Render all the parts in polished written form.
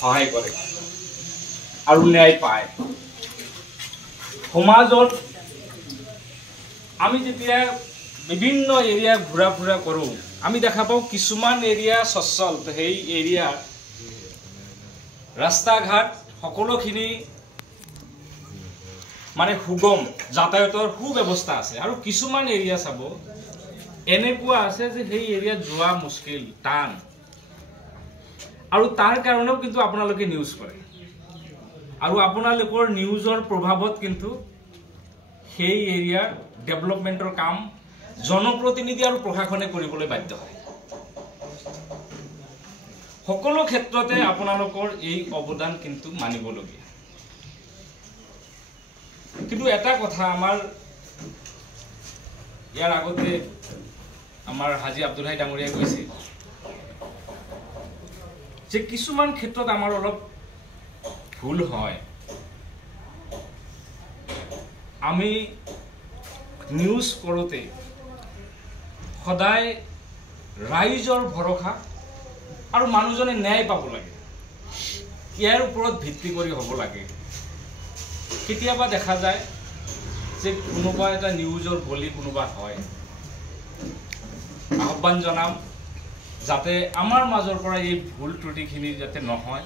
সহায় কৰে আৰু ন্যায় পায়। সমাজত আমি যেতিয়া বিভিন্ন এৰিয়া ঘূৰা ফুৰা কৰোঁ, আমি দেখা পাওঁ কিছুমান এৰিয়া সচ্ছল, সেই এৰিয়া ৰাস্তা ঘাট সকলোখিনি মানে সুগম যাতায়াতৰ সুব্যৱস্থা আছে, আৰু কিছুমান এৰিয়া চাব এনেকুৱা আছে যে সেই এৰিয়াত যোৱা মুস্কিল, টান, আৰু তাৰ কাৰণেও কিন্তু আপোনালোকে নিউজ কৰে, আৰু আপোনালোকৰ নিউজৰ প্ৰভাৱত কিন্তু সেই এৰিয়াৰ ডেভেলপমেণ্টৰ কাম জনপ্ৰতিনিধি আৰু প্ৰশাসনে কৰিবলৈ বাধ্য হয়। সকলো ক্ষেত্ৰতে আপোনালোকৰ এই অৱদান কিন্তু মানিবলগীয়া। কিন্তু এটা কথা, আমাৰ ইয়াৰ আগতে আমাৰ হাজী আব্দুল হাই ডাঙৰীয়াই কৈছিল যে কিছুমান ক্ষেত্ৰত আমাৰ অলপ ভুল হয়। আমি নিউজ কৰোঁতে সদায় ৰাইজৰ ভৰসা আৰু মানুহজনে ন্যায় পাব লাগে, ইয়াৰ ওপৰত ভিত্তি কৰি হ'ব লাগে। কেতিয়াবা দেখা যায় যে কোনোবা এটা নিউজৰ বলি কোনোবা হয়। আহ্বান জনাম যাতে আমাৰ মাজৰ পৰা এই ভুল ত্ৰুটিখিনি যাতে নহয়,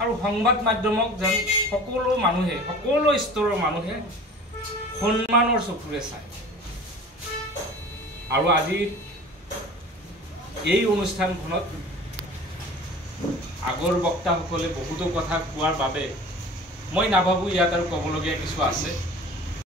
আৰু সংবাদ মাধ্যমক যেন সকলো মানুহে, সকলো স্তৰৰ মানুহে সন্মানৰ চকুৰে চায়। আৰু আজিৰ এই অনুষ্ঠানখনত আগৰ বক্তাসকলে বহুতো কথা কোৱাৰ বাবে মই নাভাবোঁ ইয়াত আৰু ক'বলগীয়া কিছু আছে।